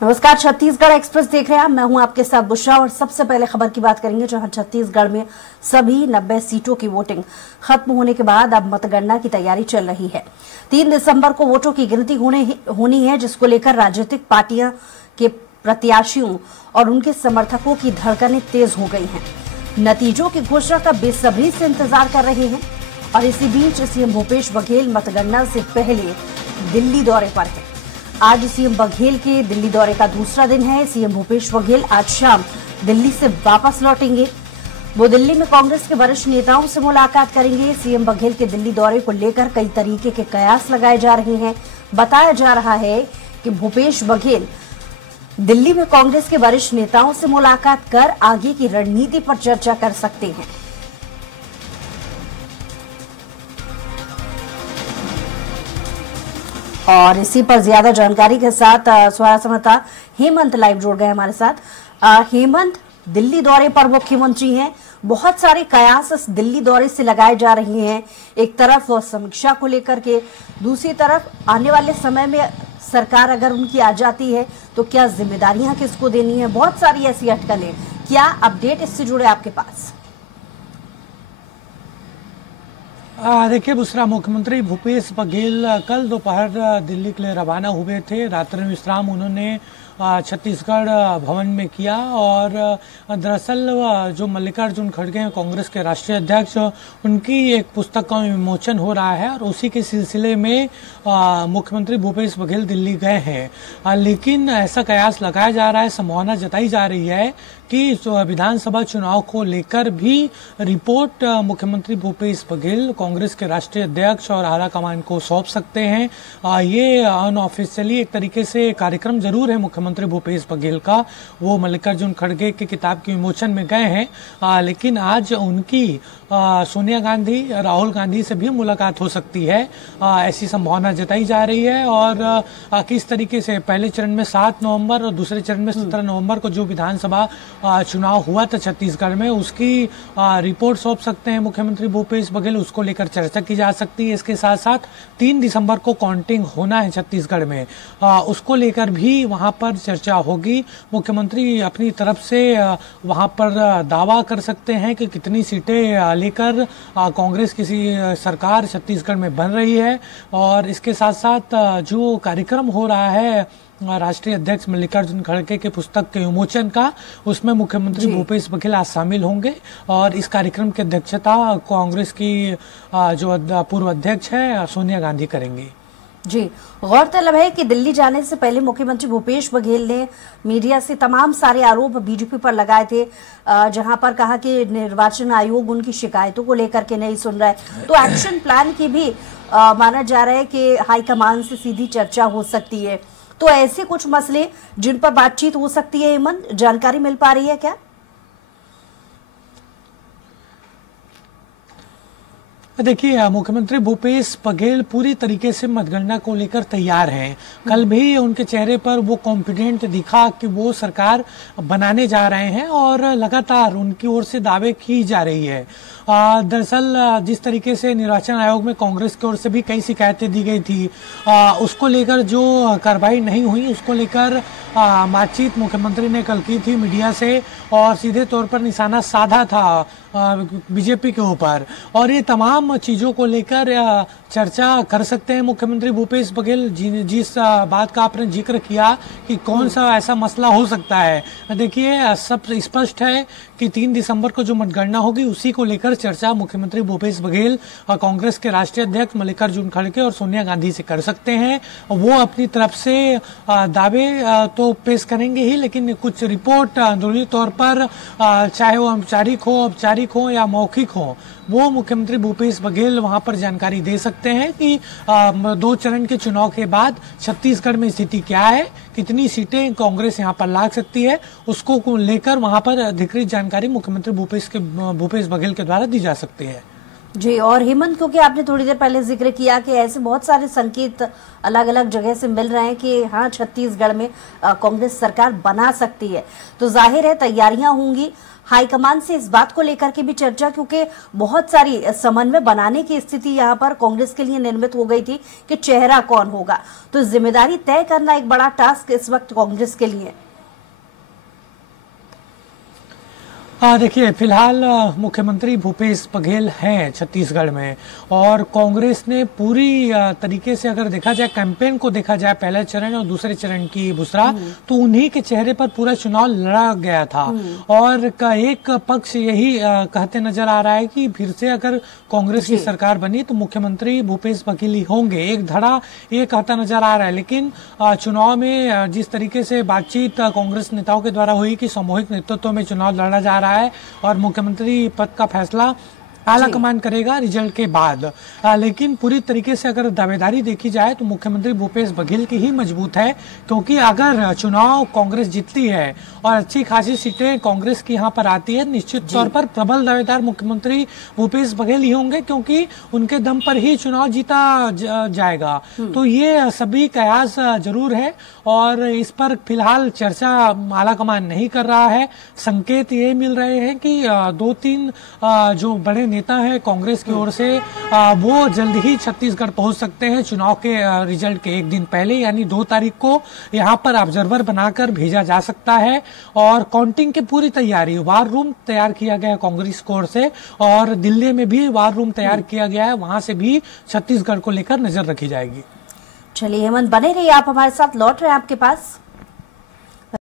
नमस्कार, छत्तीसगढ़ एक्सप्रेस देख रहे हैं आप। मैं हूं आपके साथ बुशरा और सबसे पहले खबर की बात करेंगे, जहां छत्तीसगढ़ में सभी 90 सीटों की वोटिंग खत्म होने के बाद अब मतगणना की तैयारी चल रही है। 3 दिसंबर को वोटों की गिनती होनी है, जिसको लेकर राजनीतिक पार्टियां के प्रत्याशियों और उनके समर्थकों की धड़कनें तेज हो गई हैं। नतीजों की घोषणा का बेसब्री से इंतजार कर रहे हैं और इसी बीच सीएम भूपेश बघेल मतगणना से पहले दिल्ली दौरे पर है। आज सीएम बघेल के दिल्ली दौरे का दूसरा दिन है। सीएम भूपेश बघेल आज शाम दिल्ली से वापस लौटेंगे। वो दिल्ली में कांग्रेस के वरिष्ठ नेताओं से मुलाकात करेंगे। सीएम बघेल के दिल्ली दौरे को लेकर कई तरीके के कयास लगाए जा रहे हैं। बताया जा रहा है कि भूपेश बघेल दिल्ली में कांग्रेस के वरिष्ठ नेताओं से मुलाकात कर आगे की रणनीति पर चर्चा कर सकते हैं। और इसी पर ज्यादा जानकारी के साथ स्वरा संवाददाता हेमंत लाइव जुड़ गए हमारे साथ। हेमंत, दिल्ली दौरे पर मुख्यमंत्री हैं, बहुत सारे कयास इस दिल्ली दौरे से लगाए जा रहे हैं। एक तरफ समीक्षा को लेकर के, दूसरी तरफ आने वाले समय में सरकार अगर उनकी आ जाती है तो क्या जिम्मेदारियां किसको देनी है, बहुत सारी ऐसी अटकलें। क्या अपडेट इससे जुड़े आपके पास? देखिए बुशरा, मुख्यमंत्री भूपेश बघेल कल दोपहर दिल्ली के लिए रवाना हुए थे। रात्रि विश्राम उन्होंने छत्तीसगढ़ भवन में किया और दरअसल जो मल्लिकार्जुन खड़गे हैं, कांग्रेस के राष्ट्रीय अध्यक्ष, उनकी एक पुस्तक का विमोचन हो रहा है और उसी के सिलसिले में मुख्यमंत्री भूपेश बघेल दिल्ली गए हैं। लेकिन ऐसा कयास लगाया जा रहा है, संभावना जताई जा रही है कि विधानसभा चुनाव को लेकर भी रिपोर्ट मुख्यमंत्री भूपेश बघेल कांग्रेस के राष्ट्रीय अध्यक्ष और आला कमान को सौंप सकते हैं। ये अनऑफिशियली एक तरीके से कार्यक्रम जरूर है मुख्यमंत्री भूपेश बघेल का। वो मल्लिकार्जुन खड़गे की किताब के विमोचन में गए हैं, लेकिन आज उनकी सोनिया गांधी, राहुल गांधी से भी मुलाकात हो सकती है, ऐसी संभावना जताई जा रही है। और किस तरीके से पहले चरण में 7 नवंबर और दूसरे चरण में 17 नवंबर को जो विधानसभा चुनाव हुआ था छत्तीसगढ़ में, उसकी रिपोर्ट सौंप सकते हैं मुख्यमंत्री भूपेश बघेल, उसको लेकर चर्चा की जा सकती है। इसके साथ साथ 3 दिसंबर को काउंटिंग होना है छत्तीसगढ़ में, उसको लेकर भी वहां पर चर्चा होगी। मुख्यमंत्री अपनी तरफ से वहां पर दावा कर सकते हैं कि कितनी सीटें लेकर कांग्रेस किसी सरकार छत्तीसगढ़ में बन रही है। और इसके साथ साथ जो कार्यक्रम हो रहा है राष्ट्रीय अध्यक्ष मल्लिकार्जुन खड़गे के पुस्तक के विमोचन का, उसमें मुख्यमंत्री भूपेश बघेल आज शामिल होंगे और इस कार्यक्रम की अध्यक्षता कांग्रेस की जो पूर्व अध्यक्ष है सोनिया गांधी करेंगी। जी, गौरतलब है कि दिल्ली जाने से पहले मुख्यमंत्री भूपेश बघेल ने मीडिया से तमाम सारे आरोप बीजेपी पर लगाए थे, जहां पर कहा कि निर्वाचन आयोग उनकी शिकायतों को लेकर के नहीं सुन रहा है। तो एक्शन प्लान की भी माना जा रहा है कि हाईकमान से सीधी चर्चा हो सकती है। तो ऐसे कुछ मसले जिन पर बातचीत हो सकती है, हेमंत, जानकारी मिल पा रही है क्या? देखिए, मुख्यमंत्री भूपेश बघेल पूरी तरीके से मतगणना को लेकर तैयार हैं। कल भी उनके चेहरे पर वो कॉन्फिडेंट दिखा कि वो सरकार बनाने जा रहे हैं और लगातार उनकी ओर से दावे की जा रही है। दरअसल जिस तरीके से निर्वाचन आयोग में कांग्रेस की ओर से भी कई शिकायतें दी गई थी, उसको लेकर जो कार्रवाई नहीं हुई, उसको लेकर बातचीत मुख्यमंत्री ने कल की थी मीडिया से और सीधे तौर पर निशाना साधा था बीजेपी के ऊपर। और ये तमाम चीजों को लेकर चर्चा कर सकते हैं मुख्यमंत्री भूपेश बघेल। जिस बात का आपने जिक्र किया कि कौन सा ऐसा मसला हो सकता है, देखिए सब स्पष्ट है कि 3 दिसंबर को जो मतगणना होगी उसी को लेकर चर्चा मुख्यमंत्री भूपेश बघेल कांग्रेस के राष्ट्रीय अध्यक्ष मल्लिकार्जुन खड़गे और सोनिया गांधी से कर सकते हैं। वो अपनी तरफ से दावे तो पेश करेंगे ही, लेकिन कुछ रिपोर्ट अंदरूनी तौर पर चाहे वो औपचारिक हो या मौखिक हो, वो मुख्यमंत्री भूपेश बघेल वहां पर जानकारी दे सकते हैं कि 2 चरण के चुनाव के बाद छत्तीसगढ़ में स्थिति क्या है, कितनी सीटें कांग्रेस यहां पर ला सकती है, उसको लेकर वहां पर अधिकृत जानकारी मुख्यमंत्री भूपेश बघेल के द्वारा दी जा सकती है। जी, और हेमंत, क्योंकि आपने थोड़ी देर पहले जिक्र किया कि ऐसे बहुत सारे संकेत अलग अलग जगह से मिल रहे हैं कि हाँ, छत्तीसगढ़ में कांग्रेस सरकार बना सकती है, तो जाहिर है तैयारियां होंगी हाईकमान से इस बात को लेकर के भी चर्चा, क्योंकि बहुत सारी समन्वय बनाने की स्थिति यहाँ पर कांग्रेस के लिए निर्मित हो गई थी कि चेहरा कौन होगा, तो जिम्मेदारी तय करना एक बड़ा टास्क इस वक्त कांग्रेस के लिए। देखिए, फिलहाल मुख्यमंत्री भूपेश बघेल हैं छत्तीसगढ़ में, और कांग्रेस ने पूरी तरीके से अगर देखा जाए, कैंपेन को देखा जाए, पहले चरण और दूसरे चरण की बुसरा, तो उन्हीं के चेहरे पर पूरा चुनाव लड़ा गया था। और एक पक्ष यही कहते नजर आ रहा है कि फिर से अगर कांग्रेस की सरकार बनी तो मुख्यमंत्री भूपेश बघेल ही होंगे, एक धड़ा ये कहता नजर आ रहा है। लेकिन चुनाव में जिस तरीके से बातचीत कांग्रेस नेताओं के द्वारा हुई कि सामूहिक नेतृत्व में चुनाव लड़ा जा रहा है और मुख्यमंत्री पद का फैसला आला कमान करेगा रिजल्ट के बाद, लेकिन पूरी तरीके से अगर दावेदारी देखी जाए तो मुख्यमंत्री भूपेश बघेल की ही मजबूत है, क्योंकि अगर चुनाव कांग्रेस जीतती है और अच्छी खासी सीटें कांग्रेस की यहाँ पर आती है, निश्चित तौर पर प्रबल दावेदार मुख्यमंत्री भूपेश बघेल ही होंगे, क्योंकि उनके दम पर ही चुनाव जीता जाएगा। तो ये सभी कयास जरूर है और इस पर फिलहाल चर्चा आला कमान नहीं कर रहा है। संकेत ये मिल रहे हैं कि 2-3 जो बड़े नेता है कांग्रेस की ओर से, वो जल्द ही छत्तीसगढ़ पहुंच सकते हैं चुनाव के रिजल्ट के एक दिन पहले, यानी 2 तारीख को यहां पर ऑब्जर्वर बनाकर भेजा जा सकता है। और काउंटिंग की पूरी तैयारी, वार रूम तैयार किया गया है कांग्रेस की ओर से, और दिल्ली में भी वार रूम तैयार किया गया है, वहां से भी छत्तीसगढ़ को लेकर नजर रखी जाएगी। चलिए हेमंत, बने रहिए आप हमारे साथ, लौट रहे हैं आपके पास।